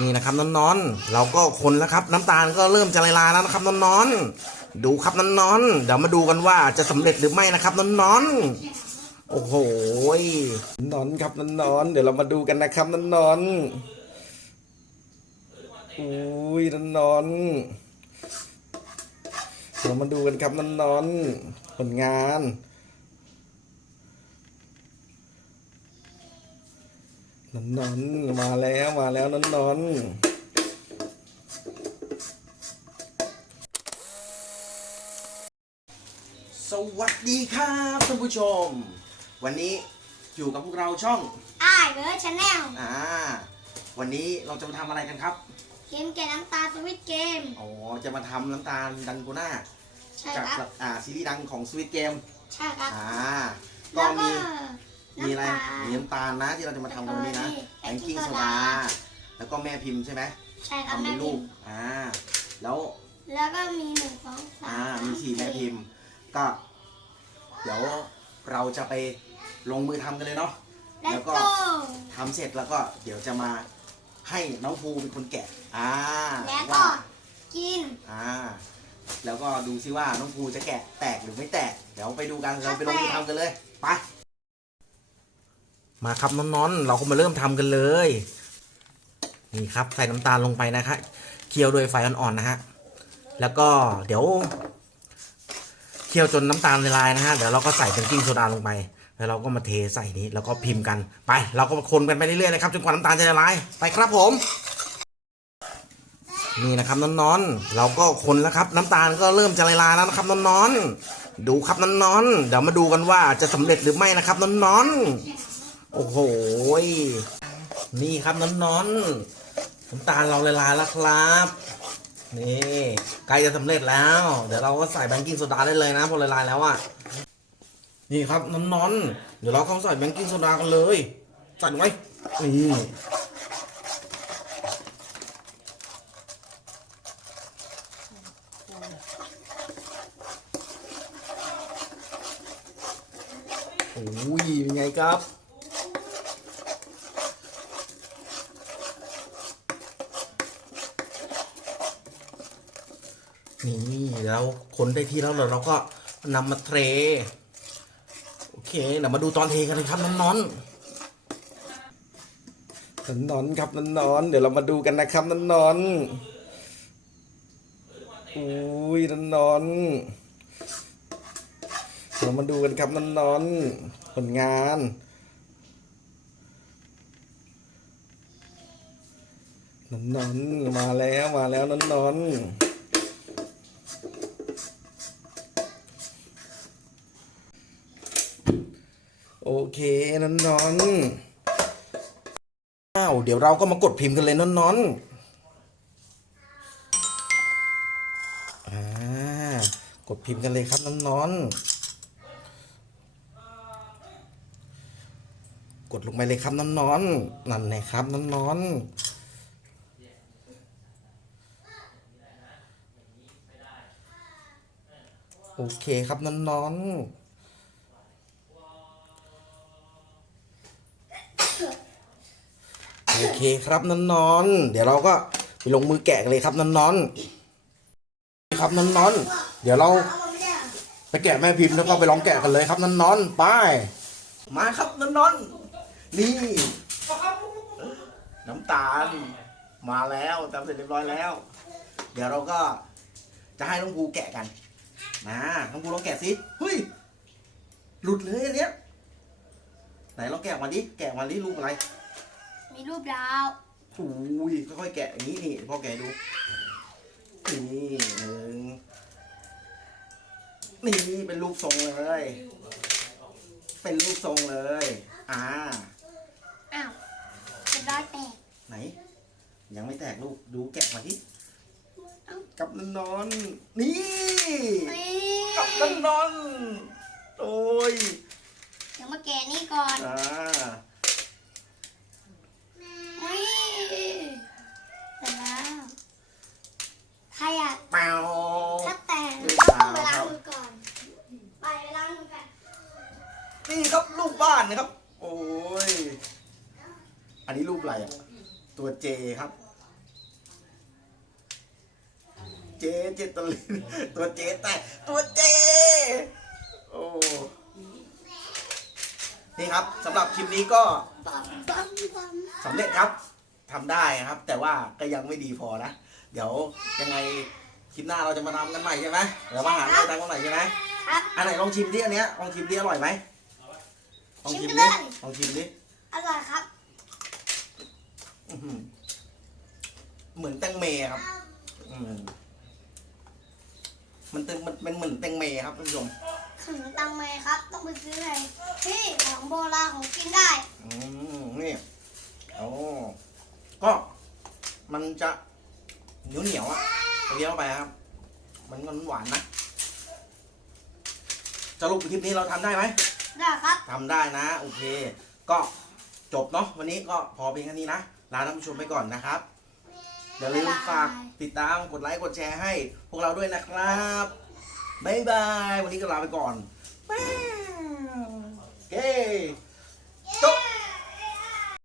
นี่นะครับน้อนๆเราก็คนแล้วครับ น้ำตาลก็เริ่มจะละลายแล้วนะครับน้อนๆดูครับน้อนๆเดี๋ยวมาดูกันว่าจะสำเร็จหรือไม่นะครับน้อนๆโอ้โหนอนครับน้อนๆเดี๋ยวเรามาดูกันนะครับน้อนๆอุ้ยน้อนๆเรามาดูกันครับน้อนๆผลงาน นอนนอนๆมาแล้วมาแล้วนอนนอนสวัสดีครับท่านผู้ชม วันนี้อยู่กับพวกเราช่องอ้ายเบิร์ดชาแนลอ่าวันนี้เราจะมาทำอะไรกันครับ เกมแกะน้ำตาสวิตเกม อ๋อจะมาทำน้ำตาลดันโกน่าใช่จากครับ อ่าซีรีส์ดังของสวิตเกมใช่ครับ อ่าก็แล้วก็มี มีอะไรน้ำตาลมีน้ำตาลนะ ที่เราจะมาทำกันวันนี้นะแล้วก็แองกิ้ง baking โซ soda ดาแล้วก็แม่พิมพ์ใช่ไหมใช่ครับทำแม่เป็นพิรูมปพ์อ่าแล้ว แล้วก็มีหนึ่งสองสาอ่ามมีสี่แม่พิมพ์ก็ เดี๋ยวเราจะไปลงมือทำกันเลยเนาะแล้แล้ววก็ก็ทำเสร็จแล้วก็เดี๋ยวจะมาให้น้องภูเป็นคนแกะอ่าแล้วก็ว่ากิน อ่า แล้วก็ดูซิว่าน้องภูจะแกะแตกหรือไม่แตก เดี๋ยวไปดูกันเราไปลงมือทำกันเลยไป มาครับน้องๆเราก็มาเริ่มทำกันเลย นี่ครับใส่น้ำตาลลงไปนะคะเคี่ยวโดยไฟอ่อนๆนะฮะแล้วก็เดี๋ยวเคี่ยวจนน้ำตาลละลายนะฮะเดี๋ยวเราก็ใส่เบกกิ้งโซดาลงไป แล้วเราก็มาเทใส่นี้แล้วก็พิมพ์กันไป เราก็คนกันไปเรื่อยๆนะครับจนกว่าน้ำตาลจะละลายไปครับผม นี่นะครับน้อนๆเราก็คนแล้วครับ น้ำตาลก็เริ่มจะละลายแล้วนะครับน้อนๆดูครับน้อนๆเดี๋ยวมาดูกันว่าจะสำเร็จหรือไม่นะครับน้อนๆ โอ้โห นี่ครับน้อนๆน้ำตาลเราละลายแล้วครับ นี่ใกล้จะสำเร็จแล้ว เดี๋ยวเราก็ใส่แบงกิ้งโซดาได้เลยนะพอละลายแล้วอะนี่ครับน้อนๆเดี๋ยวเราเข้าใส่แบงกิ้งโซดากันเลยใส่ไว้นี่โอ้ยเป็นไงครับ นี่แล้วคนได้ที่แล้วเราเราก็นำมาเทโอเคเดี๋ยวมาดูตอนเทกันเลยครับน้อนๆน้อนครับน้อนๆเดี๋ยวเรามาดูกันนะครับน้อนๆอุ้ยน้อนๆเรามาดูกันครับน้อนๆผลงานน้อนมาแล้วมาแล้วน้อน โอเคน้อนๆอ้าวเดี๋ยวเราก็มากดพิมพ์กันเลยน้อนๆอ่ากดพิมพ์กันเลยครับน้อนๆกดลงไปเลยครับน้อนๆนั่นแหละครับน้อนๆโอเคครับน้อนๆ โอเคครับน้อน เดี๋ยวเราก็ไปลงมือแกะกันเลยครับน้อน ครับน้อน เดี๋ยวเราไปแกะแม่พิมพ์แล้วก็ไปลองแกะกันเลยครับน้อนไปมาครับน้อนๆนี่น้ำตาลมาแล้วทำเสร็จเรียบร้อยแล้ว เดี๋ยวเราก็จะให้น้องภูแกะกันนะน้องภูลองแกะสิเฮ้ยหลุดเลยอันเนี้ย ไหนลองแกะมาดิแกะมาดิรูปอะไรมีรูปดาว อุ้ยค่อยๆแกะอย่างนี้นี่พ่อแกะดูนี่หนึ่งนี่เป็นรูปทรงเลย เป็นรูปทรงเลย อ่า อ้าวเป็นร้อยแปดไหน ยังไม่แตกลูกดูแกะมาที่กับนนอนๆนี่นี่ กับนนอนๆโอ้ยเดี๋ยวมา แกะนี่ก่อนอ่านี่เสร็จแล้วใครอยากเปล่าถ้าแต่งก็ต้องไปล้างมือก่อน ไปไปล้างมือกันนี่ครับรูปบ้านนะครับ โอ้ย อันนี้รูปอะไรอะ ตัวเจครับ เจเจตลินตัวเจแต่ตัวเจ โอ้ นี่ครับสำหรับคลิปนี้ก็ปั๊มปั๊มปั๊มสำเร็จครับทำได้ครับ แต่ว่าก็ยังไม่ดีพอนะ เดี๋ยวยังไงคลิปหน้าเราจะมาทำกันใหม่ใช่ไหมเดี๋ยวมาหาอะไรทำกันใหม่ใช่ไหมครับอันไหนลองชิมดิอันเนี้ยลองชิมดิอร่อยไหมลองชิมชิมกัดินเลยลองชิมดิอร่อยครับอื้อหือเหมือนแตงเมครับอืมมันตึงมันเป็นเหมือนแตงเมครับท่านผู้ชม ขนมตังเมครับ ต้องไปซื้อในที่ของโบราณของกินได้ อืมนี่โอ้ก็มันจะเหนียวเหนียวๆอะเลี้ยวไปครับ มันมันหวานนะสรุปคลิปนี้เราทำได้ไหม ได้ครับ ทำได้นะ โอเค ก็จบเนาะวันนี้ก็พอเพียงแค่นี้นะลาท่านผู้ชมไปก่อนนะครับอย่าลืมฝากติดตามกดไลค์กดแชร์ให้พวกเราด้วยนะครับ บายบาย วันนี้ก็ลาไปก่อนเก้